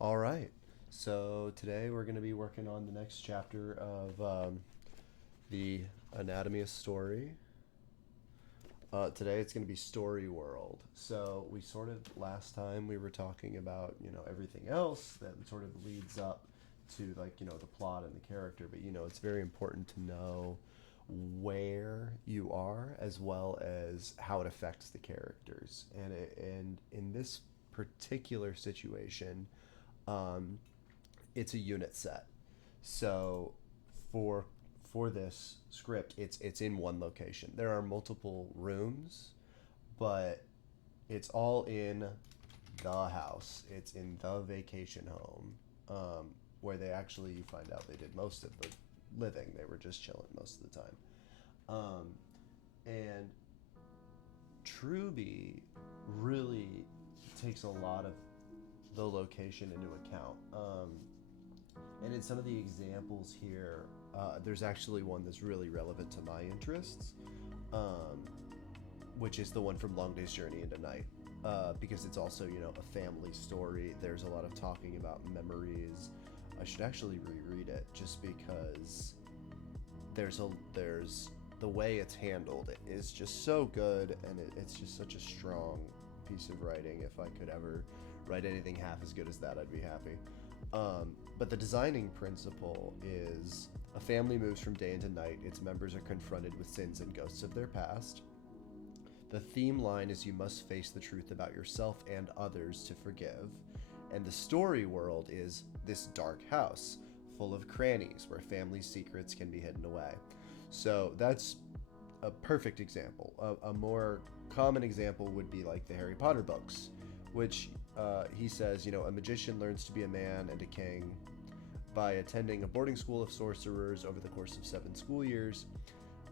All right. So today we're going to be working on the next chapter of the Anatomy of Story. Today it's going to be Story World. So we sort of last time we were talking about everything else that sort of leads up to the plot and the character, but it's very important to know where you are as well as how it affects the characters. And in this particular situation, um, it's a unit set. So for for this script, it's in one location. There are multiple rooms, but it's all in the house. It's in the vacation home, where they actually you find out they did most of the living. They were just chilling most of the time. Um, and Truby really takes a lot of the location into account. And in some of the examples here, there's actually one that's really relevant to my interests, um, which is the one from Long Day's Journey into Night. Because it's also, a family story. There's a lot of talking about memories. I should actually reread it just because there's the way it's handled. It is just so good, and it's just such a strong piece of writing. If I could ever write anything half as good as that, I'd be happy. But the designing principle is a family moves from day into night. Its members are confronted with sins and ghosts of their past. The theme line is you must face the truth about yourself and others to forgive. And the story world is this dark house full of crannies where family secrets can be hidden away. So that's a perfect example. A more common example would be like the Harry Potter books, which he says, a magician learns to be a man and a king by attending a boarding school of sorcerers over the course of 7 school years.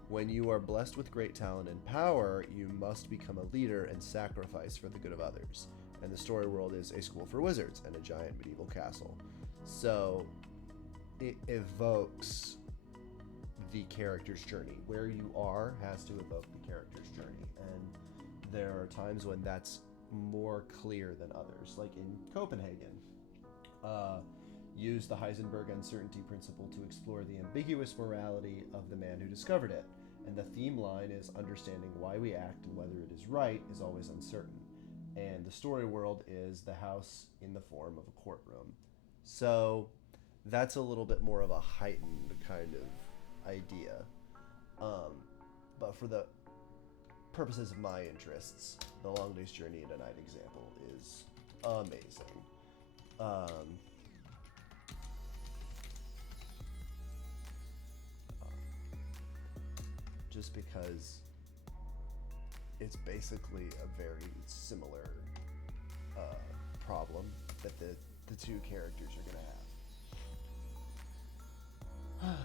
When you are blessed with great talent and power, you must become a leader and sacrifice for the good of others. And the story world is a school for wizards and a giant medieval castle. So it evokes the character's journey. Where you are has to evoke the character's journey. And there are times when that's more clear than others. Like in Copenhagen, use the Heisenberg uncertainty principle to explore the ambiguous morality of the man who discovered it. And the theme line is understanding why we act and whether it is right is always uncertain. And the story world is the house in the form of a courtroom. So that's a little bit more of a heightened kind of idea. Um, but for the purposes of my interests, the Long Day's Journey into Night example is amazing. Um, just because it's basically a very similar uh, problem that the two characters are going to have.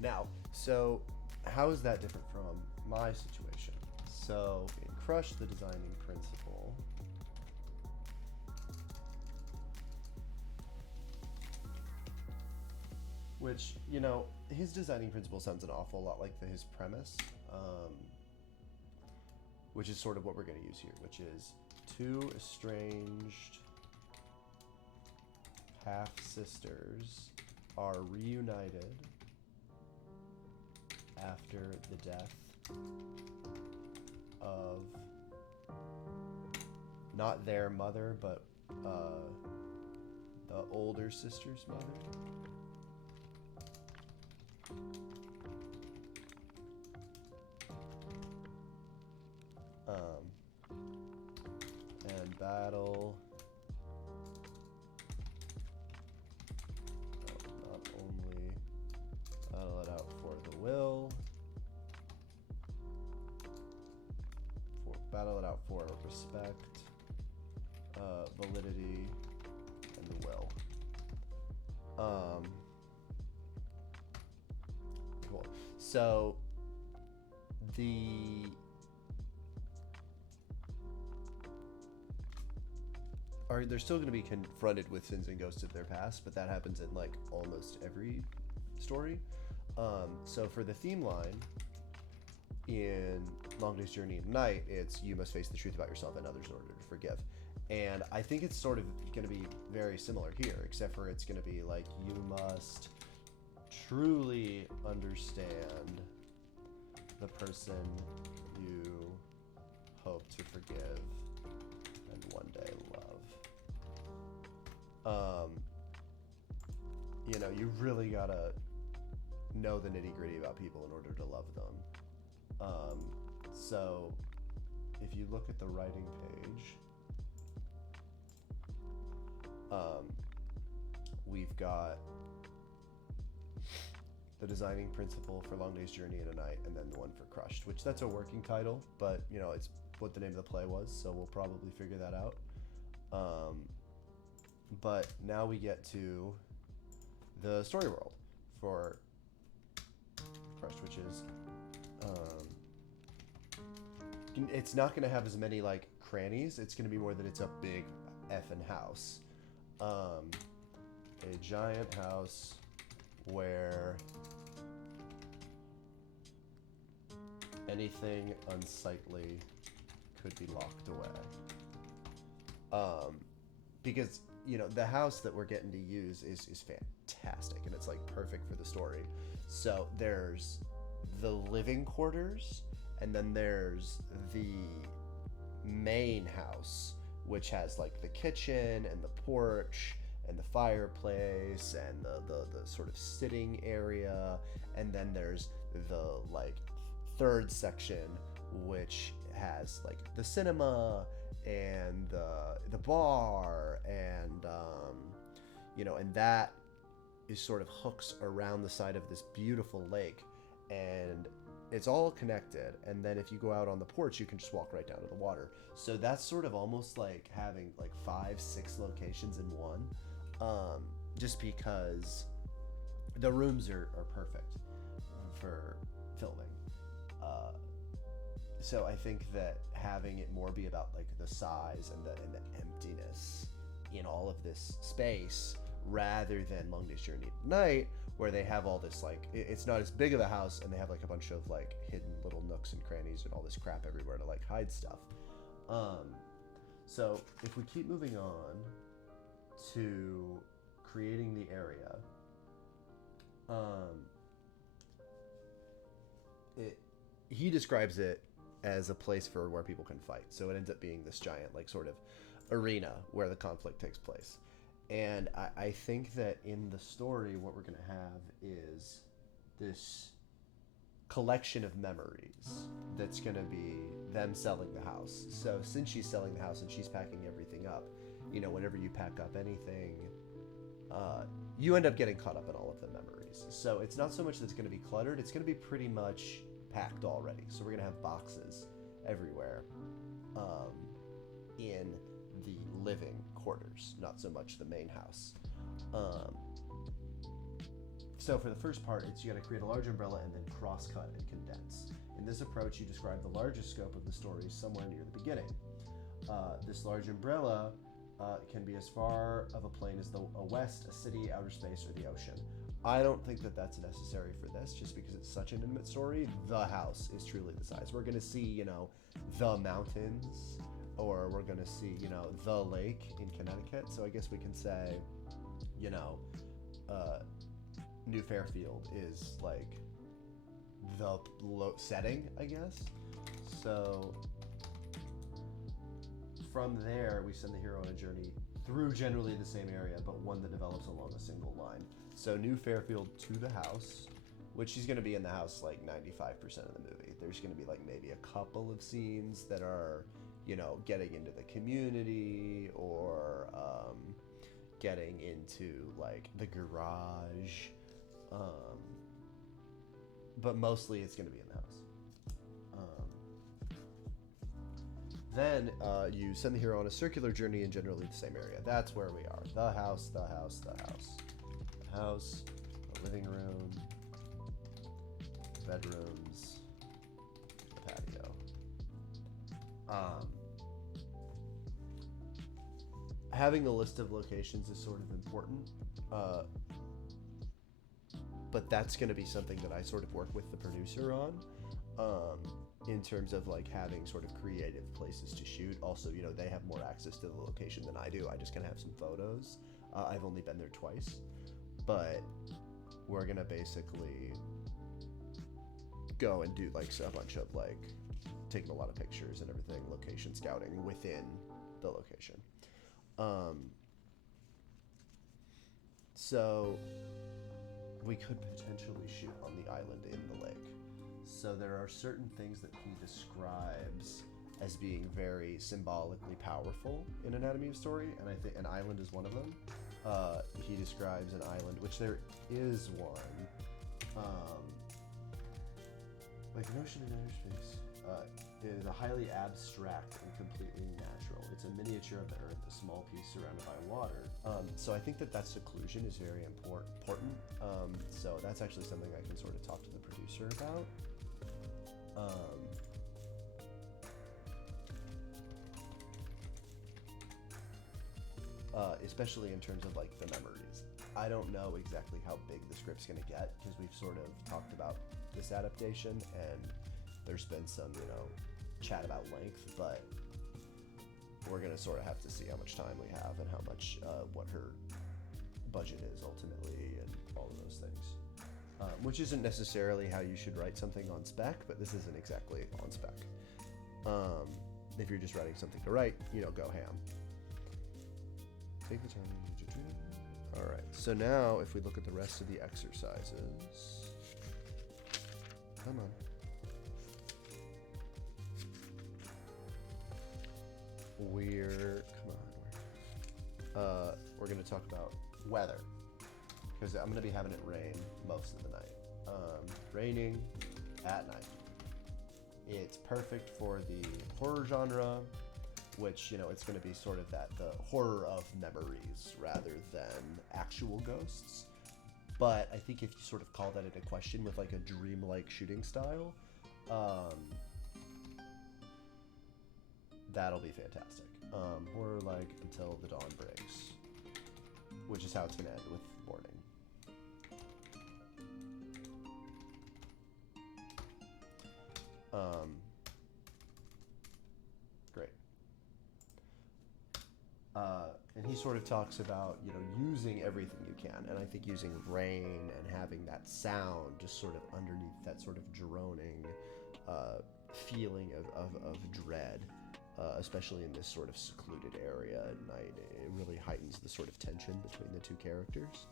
Now, so how is that different from my situation? So in Crush, the designing principle, which, his designing principle sounds an awful lot like his premise, which is sort of what we're going to use here, which is two estranged half sisters are reunited after the death of not their mother, but the older sister's mother. And battle. Not only battle it out for the will, battle it out for respect, validity, and the will. Cool. So they're still going to be confronted with sins and ghosts of their past, but that happens in like almost every story. So for the theme line in Long Day's Journey at Night, it's you must face the truth about yourself and others in order to forgive. And I think it's sort of going to be very similar here, except for it's going to be like you must truly understand the person you hope to forgive and one day love. You know, you really gotta know the nitty-gritty about people in order to love them. So if you look at the writing page, we've got the designing principle for Long Day's Journey and a Night, and then the one for Crushed, which that's a working title, but you know, it's what the name of the play was, so we'll probably figure that out. But now we get to the story world for Crushed, which is it's not going to have as many like crannies. It's going to be more that it's a big effing house, a giant house where anything unsightly could be locked away. Because you know the house that we're getting to use is fantastic, and it's like perfect for the story. So there's the living quarters, and then there's the main house, which has like the kitchen and the porch and the fireplace and the sort of sitting area, and then there's the like third section, which has like the cinema and the bar, and you know, and that is sort of hooks around the side of this beautiful lake, and it's all connected. And then if you go out on the porch, you can just walk right down to the water. So that's sort of almost like having like 5-6 locations in one, just because the rooms are perfect for filming. So I think that having it more be about like the size and the emptiness in all of this space, rather than Long Day's Journey at Night, where they have all this like it's not as big of a house, and they have like a bunch of like hidden little nooks and crannies and all this crap everywhere to like hide stuff. So if we keep moving on to creating the area, he describes it as a place for where people can fight. So it ends up being this giant like sort of arena where the conflict takes place. And I think that in the story, what we're going to have is this collection of memories that's going to be them selling the house. So since she's selling the house and she's packing everything up, you know, whenever you pack up anything, you end up getting caught up in all of the memories. So it's not so much that it's going to be cluttered, it's going to be pretty much packed already. So we're going to have boxes everywhere in the living quarters, not so much the main house. So for the first part, it's you got to create a large umbrella and then cross-cut and condense. In this approach, you describe the largest scope of the story somewhere near the beginning. This large umbrella can be as far of a plane as a west, a city, outer space, or the ocean. I don't think that that's necessary for this, just because it's such an intimate story. The house is truly the size. We're going to see, you know, the mountains, or we're going to see, you know, the lake in Connecticut. So I guess we can say, you know, New Fairfield is like the setting, I guess. So from there, we send the hero on a journey through generally the same area, but one that develops along a single line. So New Fairfield to the house, which she's going to be in the house like 95% of the movie. There's going to be like maybe a couple of scenes that are, you know, getting into the community or getting into like the garage. But mostly it's going to be in the house. Then you send the hero on a circular journey in generally the same area. That's where we are. The house, the house, the house. The house, the living room, bedrooms, the patio. Having a list of locations is sort of important. But that's going to be something that I sort of work with the producer on, in terms of like having sort of creative places to shoot. Also, you know, they have more access to the location than I do. I just kind of have some photos. I've only been there twice, but we're going to basically go and do like a bunch of like taking a lot of pictures and everything, location scouting within the location. So we could potentially shoot on the island in the lake. So there are certain things that he describes as being very symbolically powerful in Anatomy of Story, and I think an island is one of them. He describes an island, which there is one, like an ocean in outer space. It is a highly abstract and completely natural. It's a miniature of the Earth, a small piece surrounded by water. So I think that seclusion is very important. So that's actually something I can sort of talk to the producer about. Especially in terms of like the memories. I don't know exactly how big the script's going to get because we've sort of talked about this adaptation and there's been some, you know, chat about length, but we're going to sort of have to see how much time we have and how much, what her budget is ultimately and all of those things. Which isn't necessarily how you should write something on spec, but this isn't exactly on spec. If you're just writing something to write, you know, go ham. Take the time. All right, so now if we look at the rest of the exercises, come on. We're going to talk about weather because I'm going to be having it rain most of the night. Raining at night. It's perfect for the horror genre, which, you know, it's going to be sort of the horror of memories rather than actual ghosts. But I think if you sort of call that into question with like a dreamlike shooting style, that'll be fantastic. Horror like until the dawn breaks, which is how it's going to end with morning. Great. And he sort of talks about, you know, using everything you can. And I think using rain and having that sound just sort of underneath that sort of droning feeling of dread, especially in this sort of secluded area at night, it really heightens the sort of tension between the two characters.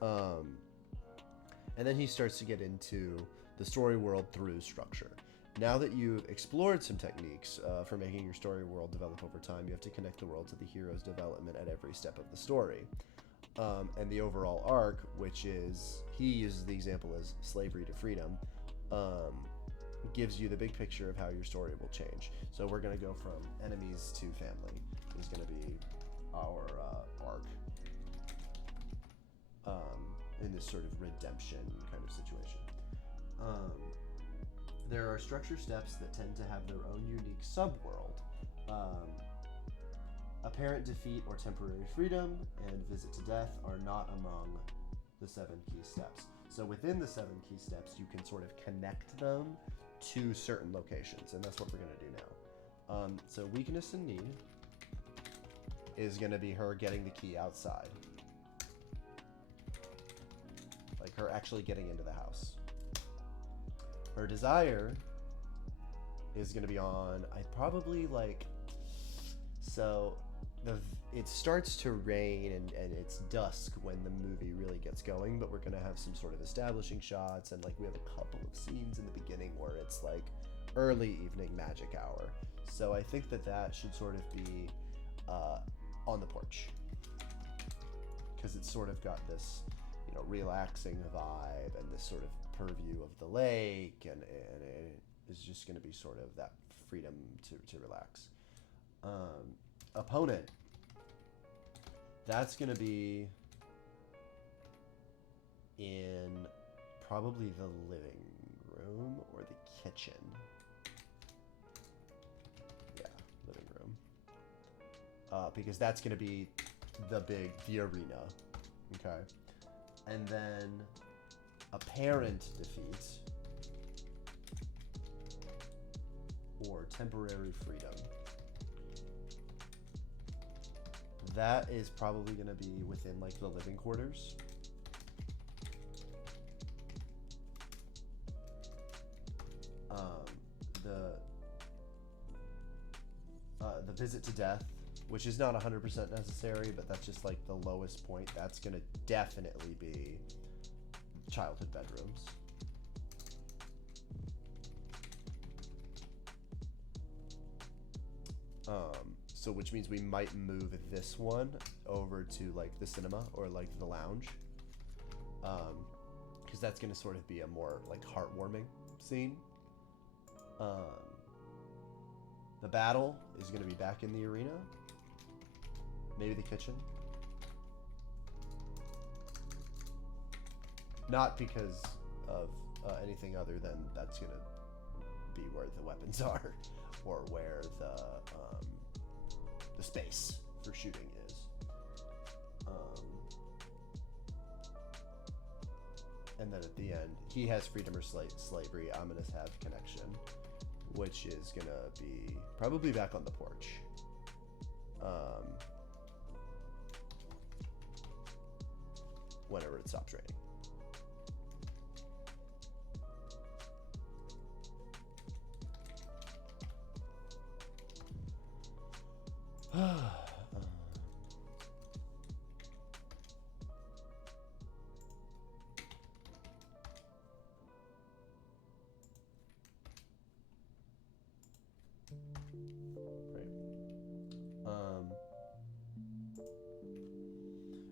And then he starts to get into the story world through structure. Now that you've explored some techniques for making your story world develop over time, you have to connect the world to the hero's development at every step of the story. And the overall arc, which is, he uses the example as slavery to freedom, gives you the big picture of how your story will change. So we're going to go from enemies to family is going to be our arc in this sort of redemption kind of situation. There are structure steps that tend to have their own unique subworld. Apparent defeat or temporary freedom and visit to death are not among the 7 key steps. So within the 7 key steps, you can sort of connect them to certain locations, and that's what we're going to do now. So weakness and need is going to be her getting the key outside. Like her actually getting into the house. Her desire is going to be on, I probably like So it starts to rain and it's dusk when the movie really gets going, but we're gonna have some sort of establishing shots, and like we have a couple of scenes in the beginning where it's like early evening magic hour. So I think that should sort of be on the porch, because it's sort of got this, you know, relaxing vibe and this sort of purview of the lake, and it is just going to be sort of that freedom to relax. Opponent, that's going to be in probably the living room or the kitchen. Yeah, living room. Because that's going to be the arena. Okay. And then apparent defeat or temporary freedom. That is probably going to be within like the living quarters. The visit to death, which is not 100% necessary, but that's just like the lowest point. That's going to definitely be childhood bedrooms. So which means we might move this one over to like the cinema or like the lounge, because that's going to sort of be a more like heartwarming scene. The battle is going to be back in the arena. Maybe the kitchen. Not because of anything other than that's going to be where the weapons are, or where the space for shooting is. And then at the end, he has freedom or slavery. I'm going to have connection, which is going to be probably back on the porch. Whenever it stops raining.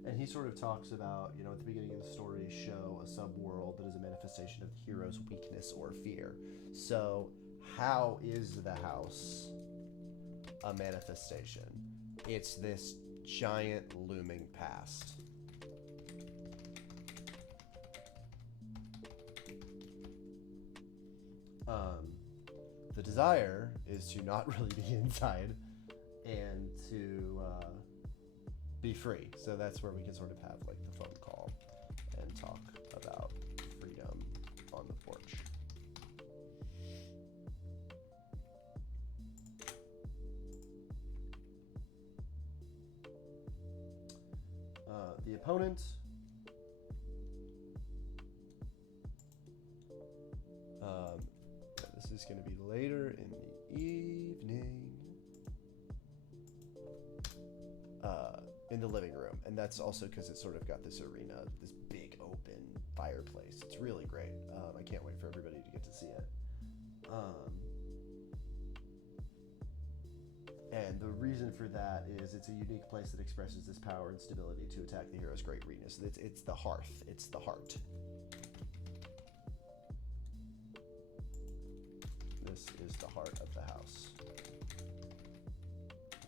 And he sort of talks about, you know, at the beginning of the story, show a subworld that is a manifestation of the hero's weakness or fear. So, how is the house a manifestation? It's this giant looming past. The desire is to not really be inside and to be free. So that's where we can sort of have like the phone call and talk about freedom on the porch. The opponent. This is going to be later in the evening. In the living room, and that's also because it's sort of got this arena, this big open fireplace. It's really great. I can't wait for everybody to get to see it. And the reason for that is it's a unique place that expresses this power and stability to attack the hero's great weakness. It's the hearth. It's the heart. This is the heart of the house,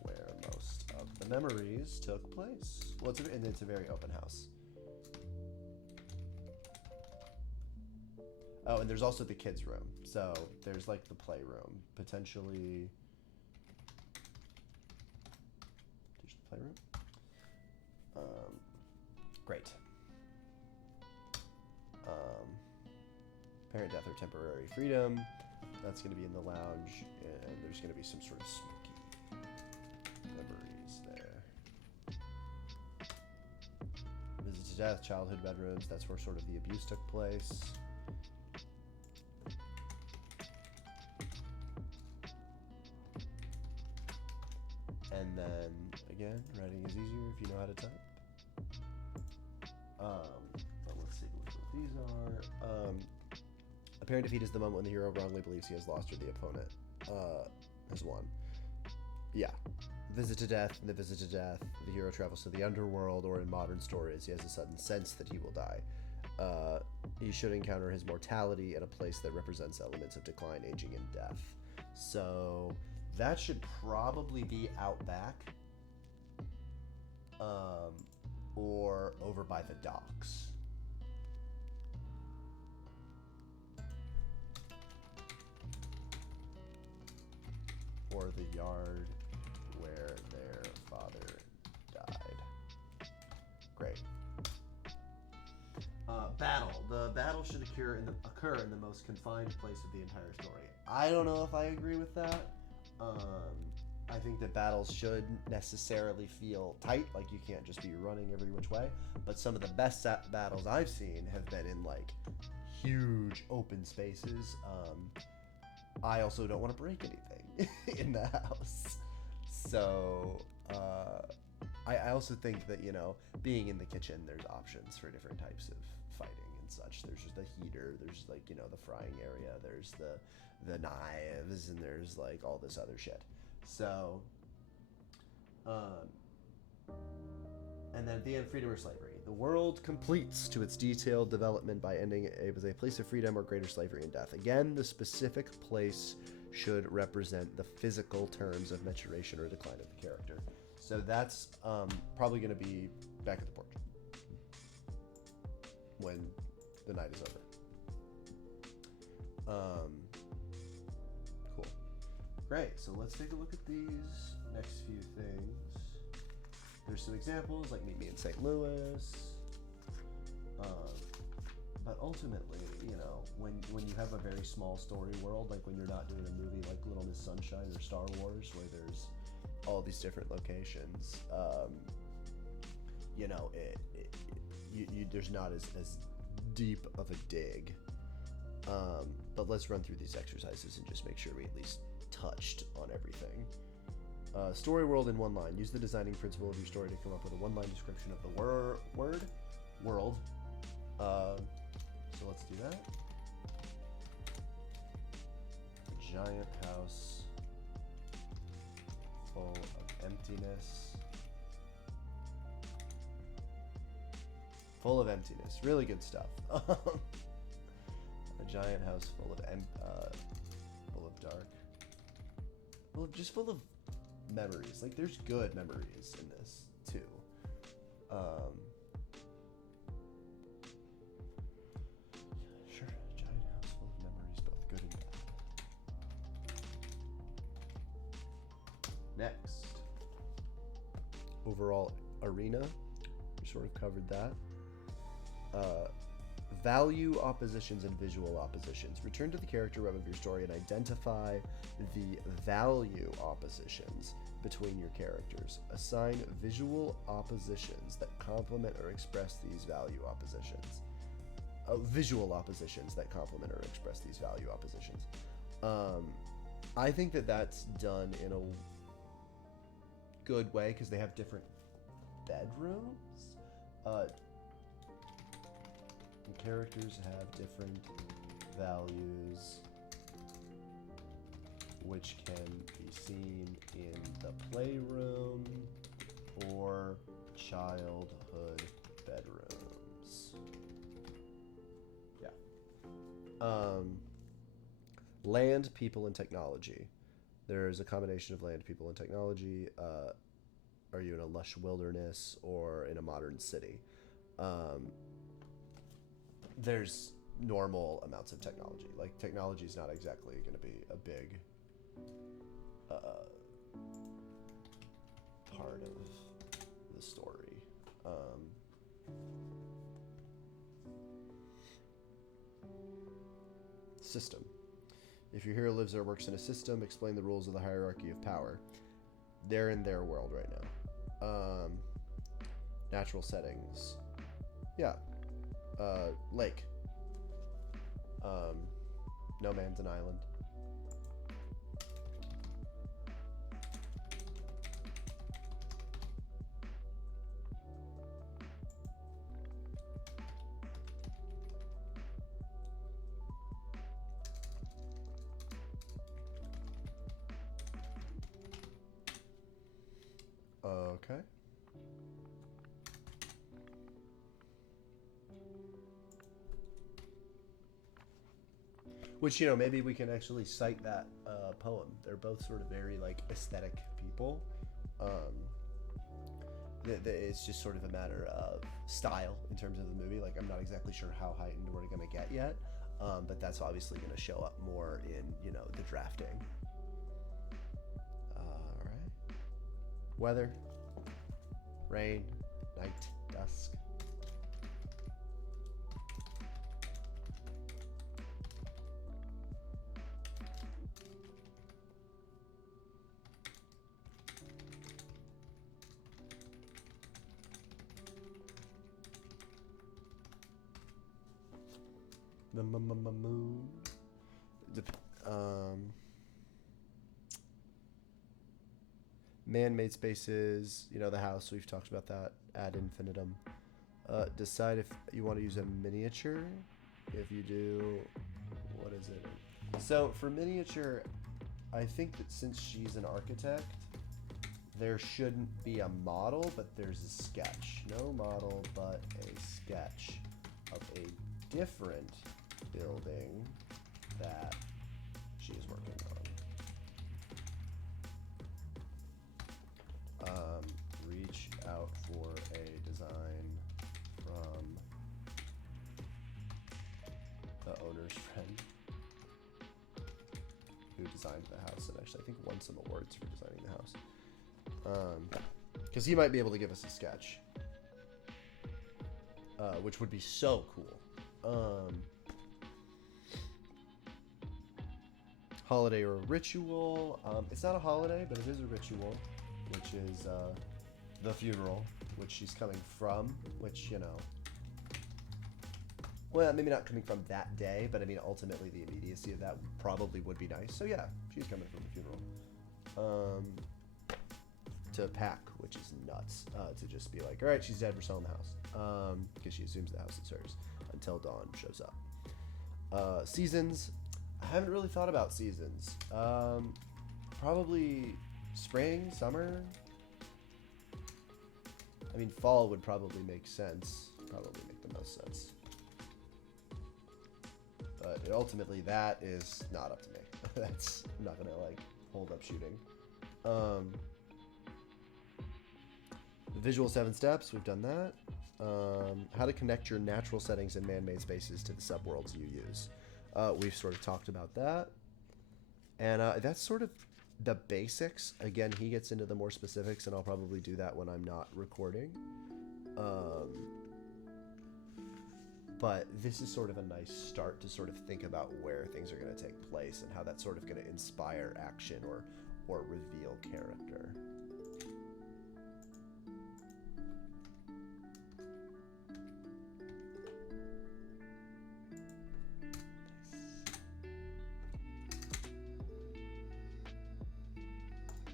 where most of the memories took place. Well, it's a very open house. Oh, and there's also the kids' room. So there's like the playroom, potentially. There's the playroom. Great. Parent death or temporary freedom. That's going to be in the lounge, and there's going to be some sort of smoky memories there. Visit to death, childhood bedrooms. That's where sort of the abuse took place. And again, writing is easier if you know how to type. But let's see what these are. Apparent defeat is the moment when the hero wrongly believes he has lost or the opponent has won. Yeah. Visit to death. In the visit to death, the hero travels to the underworld, or in modern stories, he has a sudden sense that he will die. He should encounter his mortality at a place that represents elements of decline, aging, and death. So that should probably be out back, or over by the docks. Or the yard where their father died. Great. Battle. The battle should occur in the most confined place of the entire story. I don't know if I agree with that. I think that battles should necessarily feel tight, like you can't just be running every which way. But some of the best battles I've seen have been in like huge open spaces. I also don't want to break anything in the house. So I also think that, you know, being in the kitchen, there's options for different types of fighting and such. There's just the heater, there's like, you know, the frying area, there's the knives, and there's like all this other shit. So, and then at the end, freedom or slavery. The world completes to its detailed development by ending it as a place of freedom or greater slavery and death. Again, the specific place should represent the physical terms of maturation or decline of the character. So that's probably going to be back at the porch when the night is over. Cool. Great. So let's take a look at these next few things. There's some examples like Meet Me in St. Louis. But ultimately, you know, when you have a very small story world, like when you're not doing a movie like Little Miss Sunshine or Star Wars, where there's all these different locations, you know, there's not as deep of a dig. But let's run through these exercises and just make sure we at least touched on everything. Story world in one line. Use the designing principle of your story to come up with a one-line description of the world. So let's do that. A giant house full of emptiness. Full of emptiness. Really good stuff. A giant house full of dark. Well, just full of memories. Like, there's good memories in this too. Sure, a giant house full of memories, both good and bad. Next, overall arena. We sort of covered that. Value oppositions and visual oppositions. Return to the character web of your story and identify the value oppositions between your characters. Assign visual oppositions that complement or express these value oppositions. Visual oppositions that complement or express these value oppositions. I think that that's done in a good way because they have different bedrooms. Characters have different values, which can be seen in the playroom or childhood bedrooms. Yeah. Land, people, and technology. There's a combination of land, people, and technology. Are you in a lush wilderness or in a modern city? There's normal amounts of technology. Like, technology is not exactly going to be a big part of the story. System. If your hero lives or works in a system, explain the rules of the hierarchy of power. They're in their world right now. Natural settings. Yeah. Lake. No Man's an Island. Which, maybe we can actually cite that poem. They're both sort of very like aesthetic people. Um, it's just sort of a matter of style in terms of the movie. Like, I'm not exactly sure how heightened we're going to get yet, but that's obviously going to show up more in, the drafting. All right. Weather, rain, night, dusk. The moon. Man-made spaces. The house. We've talked about that ad infinitum. Decide if you want to use a miniature. If you do, what is it? So for miniature, I think that since she's an architect, there shouldn't be a model, but there's a sketch. No model, but a sketch of a different building that she is working on. Reach out for a design from the owner's friend who designed the house and actually I think won some awards for designing the house. Because he might be able to give us a sketch, which would be so cool. Holiday or a ritual. It's not a holiday, but it is a ritual, which is the funeral, which she's coming from, which, well, maybe not coming from that day, but I mean, ultimately the immediacy of that probably would be nice. So yeah, she's coming from the funeral. To pack, which is nuts. To just be like, all right, she's dead, we're selling the house. Because she assumes the house is hers until Dawn shows up. Seasons. I haven't really thought about seasons. Probably spring, summer. I mean, fall would probably make sense. Probably make the most sense. But ultimately, that is not up to me. That's not gonna like hold up shooting. The visual 7 steps, we've done that. How to connect your natural settings and man-made spaces to the subworlds you use. We've sort of talked about that. And that's sort of the basics. Again, he gets into the more specifics, and I'll probably do that when I'm not recording. But this is sort of a nice start to sort of think about where things are going to take place and how that's sort of going to inspire action or reveal character.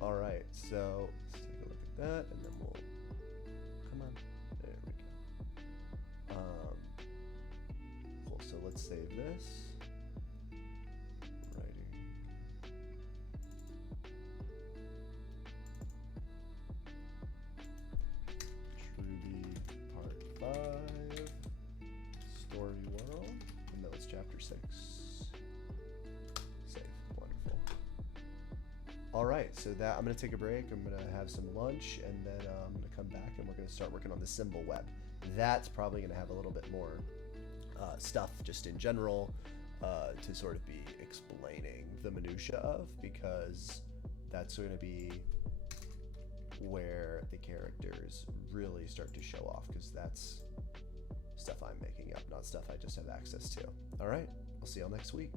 All right, so let's take a look at that, and then we'll come on. There we go. Cool. So let's save this. Writing. Trudy Part 5. Story World, and that was Chapter 6. All right, so that I'm going to take a break. I'm going to have some lunch, and then I'm going to come back, and we're going to start working on the symbol web. That's probably going to have a little bit more stuff just in general to sort of be explaining the minutia of, because that's going to be where the characters really start to show off, because that's stuff I'm making up, not stuff I just have access to. All right, I'll see y'all next week.